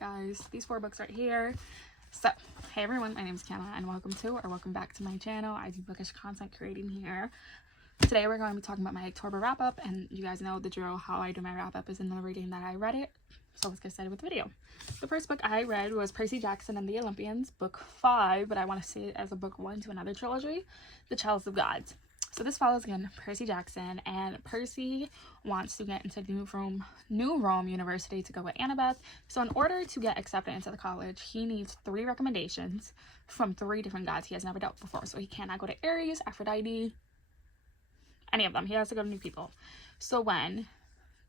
guys, these 4 books right here. So hey everyone, my name is Kiana and welcome back to my channel. I do bookish content creating here. Today we're going to be talking about my October wrap-up, and you guys know the drill. How I do my wrap-up is in the reading that I read it. So let's get started with the video. The first book I read was Percy Jackson and the Olympians, book 5, but I want to see it as a book 1 to another trilogy, The Chalice of Gods. So this follows again Percy Jackson, and Percy wants to get into New Rome University to go with Annabeth. So in order to get accepted into the college, he needs 3 recommendations from 3 different gods he has never dealt before. So he cannot go to Ares, Aphrodite, any of them. He has to go to new people. So when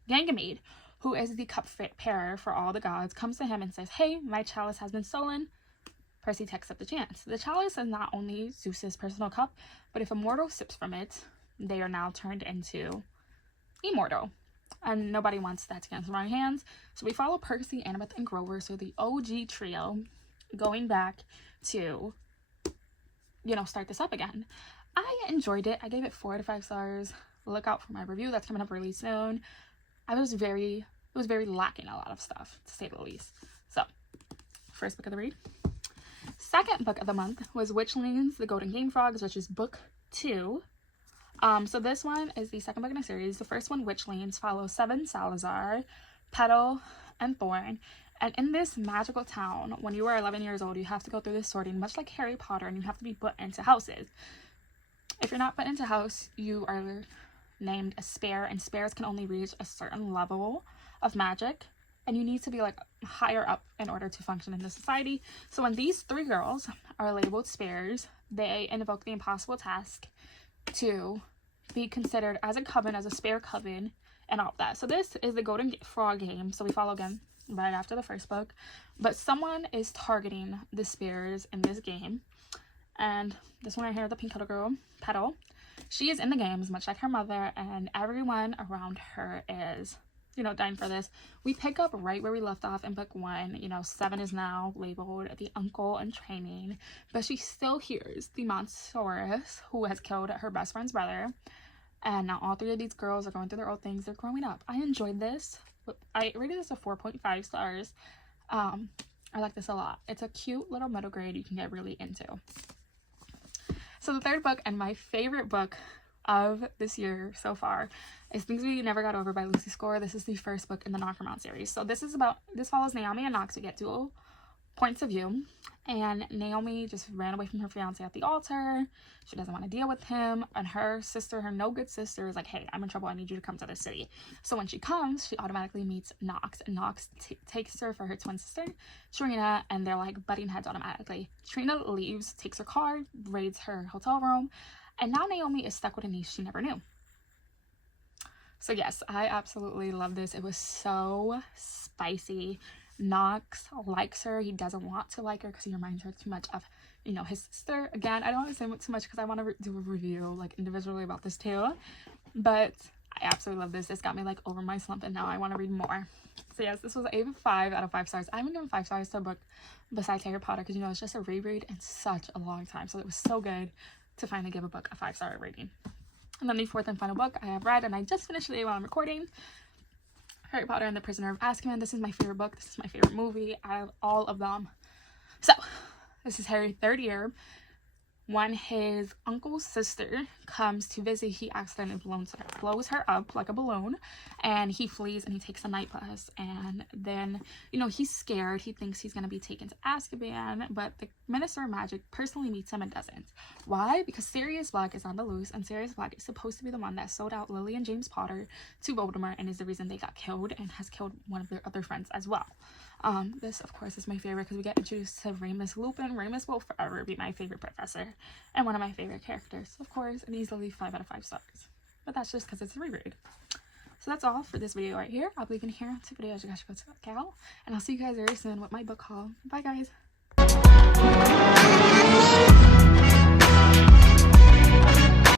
Ganymede, who is the cup bearer for all the gods, comes to him and says, "Hey, my chalice has been stolen," Percy takes up the chance. The chalice is not only Zeus's personal cup, but if a mortal sips from it, they are now turned into immortal. And nobody wants that to get into the wrong hands. So we follow Percy, Annabeth, and Grover, so the OG trio, going back to, start this up again. I enjoyed it. I gave it 4 to 5 stars. Look out for my review. That's coming up really soon. It was very lacking a lot of stuff, to say the least. So, first book of the read. Second book of the month was Witchlings, The Golden Game Frogs, which is book 2. So this one is the second book in a series. The first one, Witchlings, follows Seven, Salazar, Petal, and Thorn. And in this magical town, when you are 11 years old, you have to go through this sorting, much like Harry Potter, and you have to be put into houses. If you're not put into a house, you are named a spare, and spares can only reach a certain level of magic, and you need to be like higher up in order to function in the society. So when these 3 girls are labeled spares, they invoke the impossible task to be considered as a coven, as a spare coven, and all of that. So this is the Golden Frog game. So we follow again right after the first book, but someone is targeting the spares in this game. And this one right here, the pink little girl, Petal, she is in the games, much like her mother, and everyone around her is, dying for this. We pick up right where we left off in book 1. Seven is now labeled the uncle in training, but she still hears the Monsorius, who has killed her best friend's brother. And now all 3 of these girls are going through their own things. They're growing up. I enjoyed this. I rated this a 4.5 stars. I like this a lot. It's a cute little middle grade you can get really into. So the third book, and my favorite book of this year so far, is Things We Never Got Over by Lucy Score. This is the first book in the Knockermount series. So this follows Naomi and Nox. We get dual points of view, and Naomi just ran away from her fiance at the altar. She doesn't want to deal with him, and her sister, her no good sister, is like, "Hey, I'm in trouble. I need you to come to the city." So when she comes, she automatically meets Nox, and Nox takes her for her twin sister Trina, and they're like butting heads automatically. Trina leaves, takes her car, raids her hotel room, and now Naomi is stuck with a niece she never knew. So yes, I absolutely love this. It was so spicy. Nox likes her. He doesn't want to like her because he reminds her too much of, his sister. Again, I don't want to say too much because I want to do a review like individually about this too. But I absolutely love this. This got me like over my slump, and now I want to read more. So yes, this was a 5 out of 5 stars. I haven't given 5 stars to a book besides Harry Potter because it's just a reread in such a long time. So it was so good to finally give a book a 5-star rating. And then the 4th and final book I have read, and I just finished today while I'm recording, Harry Potter and the Prisoner of Azkaban. This is my favorite book. This is my favorite movie out of all of them. So this is Harry's 3rd year. When his uncle's sister comes to visit, he accidentally blows her up like a balloon, and he flees and he takes a night bus. And then, he's scared. He thinks he's going to be taken to Azkaban, but the Minister of Magic personally meets him and doesn't. Why? Because Sirius Black is on the loose, and Sirius Black is supposed to be the one that sold out Lily and James Potter to Voldemort and is the reason they got killed, and has killed one of their other friends as well. This, of course, is my favorite because we get introduced to Remus Lupin. Remus will forever be my favorite professor and one of my favorite characters, of course, and easily 5 out of 5 stars. But that's just because it's a reread. So that's all for this video right here. I'll be leaving here to video as you guys go to Cal, and I'll see you guys very soon with my book haul. Bye, guys.